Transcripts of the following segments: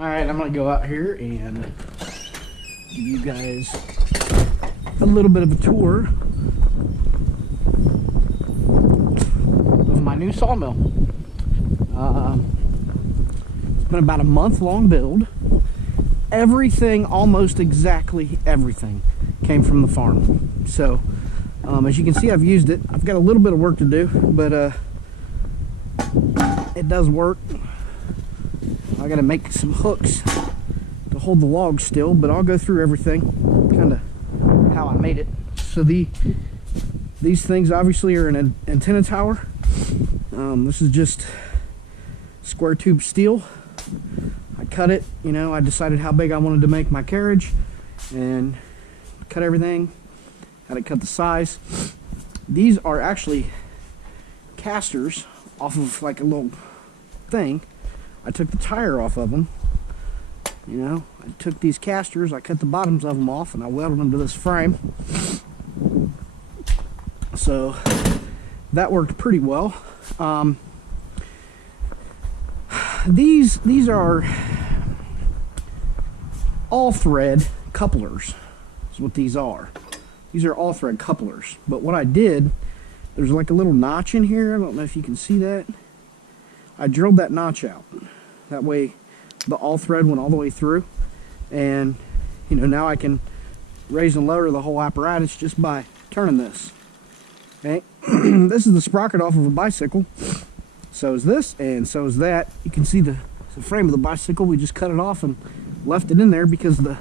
Alright, I'm going to go out here and give you guys a little bit of a tour of my new sawmill. It's been about a month-long build. Everything, almost exactly everything, came from the farm. So, as you can see, I've used it. I've got a little bit of work to do, but it does work. I got to make some hooks to hold the logs still, but I'll go through everything, kind of how I made it. So these things obviously are an antenna tower. This is just square tube steel. I cut it, you know, I decided how big I wanted to make my carriage and cut everything, how to cut the size. These are actually casters off of like a little thing. I took the tire off of them, you know, I took these casters, I cut the bottoms of them off and I welded them to this frame. So that worked pretty well. These are all thread couplers is what these are. These are all thread couplers. But what I did, there's like a little notch in here. I don't know if you can see that. I drilled that notch out. That way the all thread went all the way through. And you know, now I can raise and lower the whole apparatus just by turning this. Okay. This is the sprocket off of a bicycle. So is this, and so is that. You can see the frame of the bicycle. We just cut it off and left it in there because the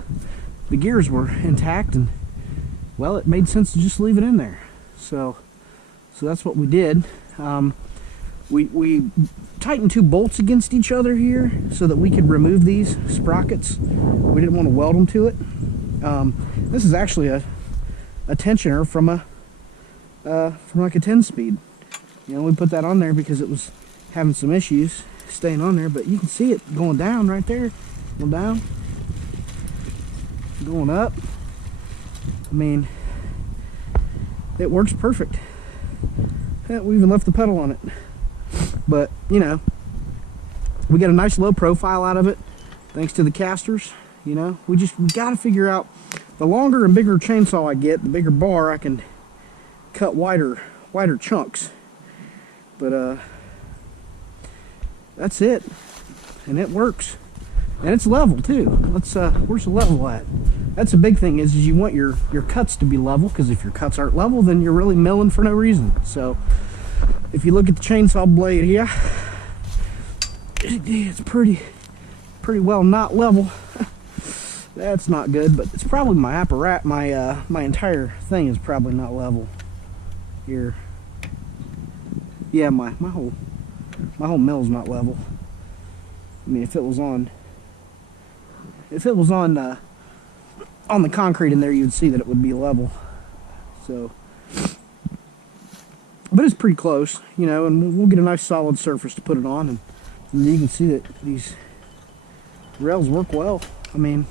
gears were intact, and well, it made sense to just leave it in there. So that's what we did. We tightened two bolts against each other here so that we could remove these sprockets. We didn't want to weld them to it. This is actually a tensioner from like a 10-speed. You know, we put that on there because it was having some issues staying on there, but you can see it going down right there. Going down, going up. I mean, it works perfect. Yeah, we even left the pedal on it. But, you know, we got a nice low profile out of it thanks to the casters. You know, we got to figure out, the longer and bigger chainsaw I get, the bigger bar I can cut wider chunks. But that's it, and it works, and it's level too. Let's where's the level at? That's a big thing, is you want your cuts to be level, because if your cuts aren't level, then you're really milling for no reason. So if you look at the chainsaw blade here, it's pretty well not level. That's not good, but it's probably my apparatus. My entire thing is probably not level here. Yeah, my whole mill's not level. I mean, if it was on the concrete in there, you'd see that it would be level. So, but it's pretty close, you know, and we'll get a nice solid surface to put it on, and you can see that these rails work well. I mean,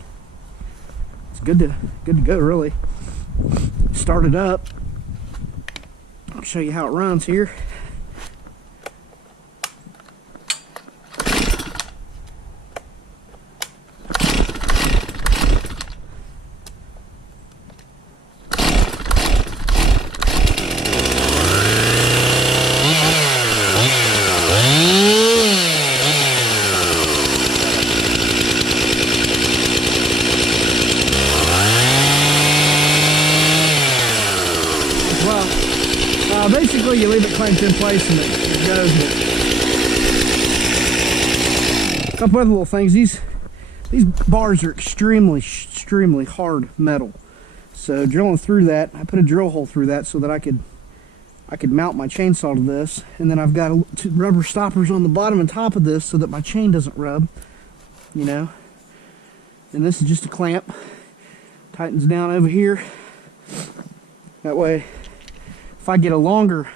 it's good to go, really. Start it up. I'll show you how it runs here. Basically, you leave it clamped in place and it goes. A couple other little things. These bars are extremely hard metal. So drilling through that, I put a drill hole through that so that I could mount my chainsaw to this, and then I've got two rubber stoppers on the bottom and top of this so that my chain doesn't rub. You know. And this is just a clamp. Tightens down over here. That way, if I get a longer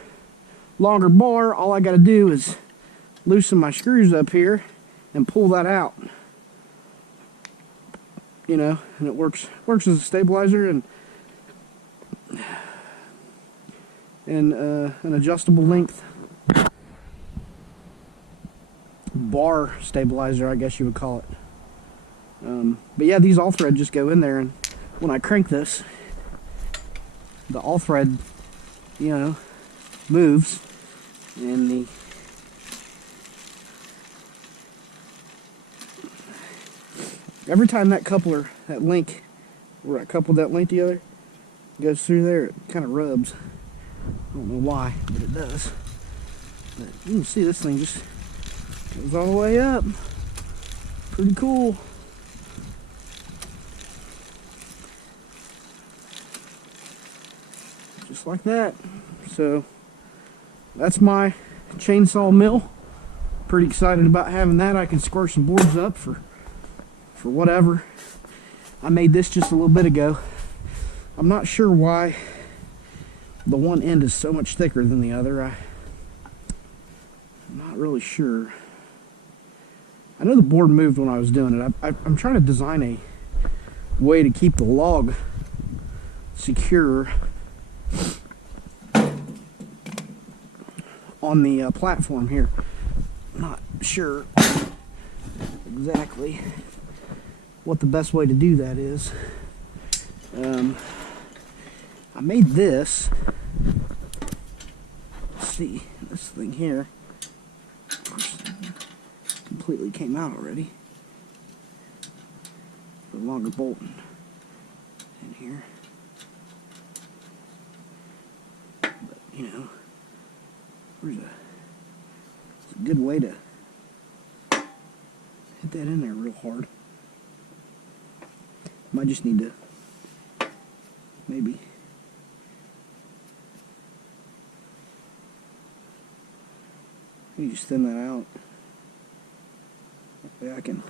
bar, all I got to do is loosen my screws up here and pull that out. You know, and it works as a stabilizer and an adjustable length bar stabilizer, I guess you would call it. But yeah, these all thread just go in there, and when I crank this, the all thread, you know, moves, and the every time that coupler, that link, where I coupled that link together, goes through there, it kind of rubs. I don't know why, but it does. But you can see this thing just goes all the way up. Pretty cool. Just like that. So that's my chainsaw mill. Pretty excited about having that. I can square some boards up for whatever. I made this just a little bit ago. I'm not sure why the one end is so much thicker than the other. I'm not really sure. I know the board moved when I was doing it. I'm trying to design a way to keep the log secure on the platform here. I'm not sure exactly what the best way to do that is. I made this. Let's see, this thing here, of course, completely came out already. The longer bolt in here. But, you know, it's a good way to hit that in there real hard. Might just need to maybe just thin that out. Yeah, I can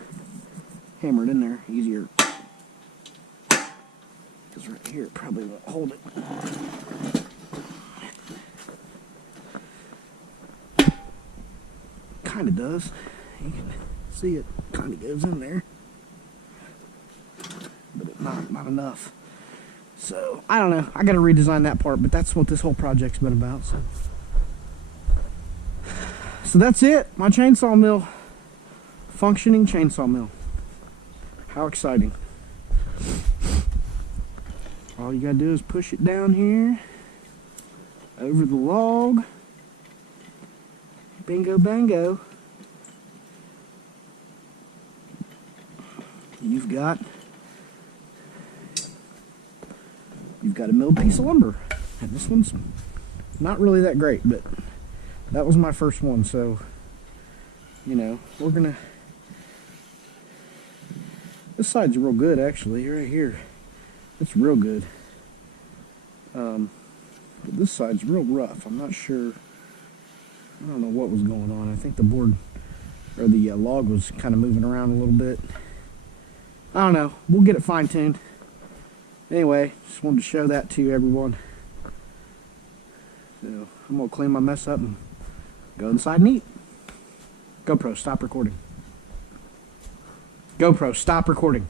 hammer it in there easier. Because right here it probably won't hold it. Kind of does. You can see it kind of goes in there. But it's not enough. So, I don't know. I got to redesign that part, but that's what this whole project's been about. So that's it. My chainsaw mill. Functioning chainsaw mill. How exciting. All you got to do is push it down here. Over the log. Bingo bango. You've got a milled piece of lumber. And this one's not really that great, but that was my first one, so you know, we're gonna, this side's real good actually, right here. It's real good. But this side's real rough. I'm not sure, I don't know what was going on. I think the board, or the log was kind of moving around a little bit. I don't know. We'll get it fine-tuned. Anyway, just wanted to show that to everyone. So, I'm going to clean my mess up and go inside and eat. GoPro, stop recording. GoPro, stop recording.